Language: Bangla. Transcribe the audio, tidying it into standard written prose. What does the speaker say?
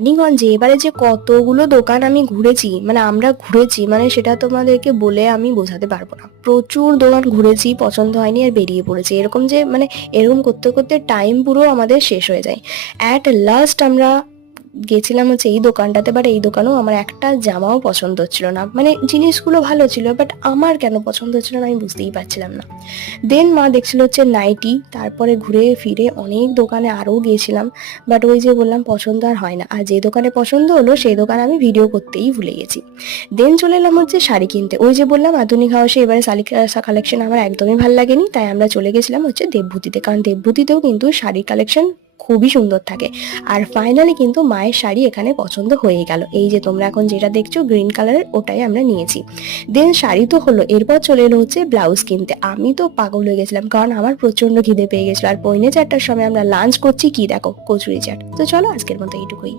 রানীগঞ্জে এবারে যে কতগুলো দোকান আমি ঘুরেছি, মানে আমরা ঘুরেছি, মানে সেটা তোমাদেরকে বলে আমি বোঝাতে পারবো না। প্রচুর দোকান ঘুরেছি, পছন্দ হয়নি আর বেরিয়ে পড়েছি। এরকম যে মানে এরকম করতে করতে টাইম পুরো আমাদের শেষ হয়ে যায়। অ্যাট লাস্ট আমরা গেছিলাম হচ্ছে এই দোকানটাতে, বাট এই দোকানেও আমার একটা জামাও পছন্দ হচ্ছিল না। মানে জিনিসগুলো ভালো ছিল, বাট আমার কেন পছন্দ হচ্ছিল না আমি বুঝতেই পারছিলাম না। দেন মা দেখছিল হচ্ছে নাইটি, তারপরে ঘুরে ফিরে অনেক দোকানে আরও গিয়েছিলাম, বাট ওই যে বললাম পছন্দ আর হয় না। আর যে দোকানে পছন্দ হলো সেই দোকানে আমি ভিডিও করতেই ভুলে গেছি। দেন চলে এলাম হচ্ছে শাড়ি কিনতে। ওই যে বললাম আধুনিক হাউসে এবারে শাড়ি কালেকশন আমার একদমই ভালো লাগেনি, তাই আমরা চলে গেছিলাম হচ্ছে দেবভূতিতে, কারণ দেবভূতিতেও কিন্তু শাড়ির কালেকশন খুবই সুন্দর থাকে। আর ফাইনালি কিন্তু মায়ের শাড়ি এখানে পছন্দ হয়ে গেল। এই যে তোমরা এখন যেটা দেখছো গ্রিন কালারের, ওটাই আমরা নিয়েছি। দেন শাড়ি তো হলো, এরপর চলে এলো হচ্ছে ব্লাউজ কিনতে। আমি তো পাগল হয়ে গেছিলাম, কারণ আমার প্রচন্ড খিদে পেয়ে গেছিলো। আর পৌনে 4টার সময় আমরা লাঞ্চ করছি কি দেখো, কচুরি চাট। তো চলো আজকের মতো এইটুকুই।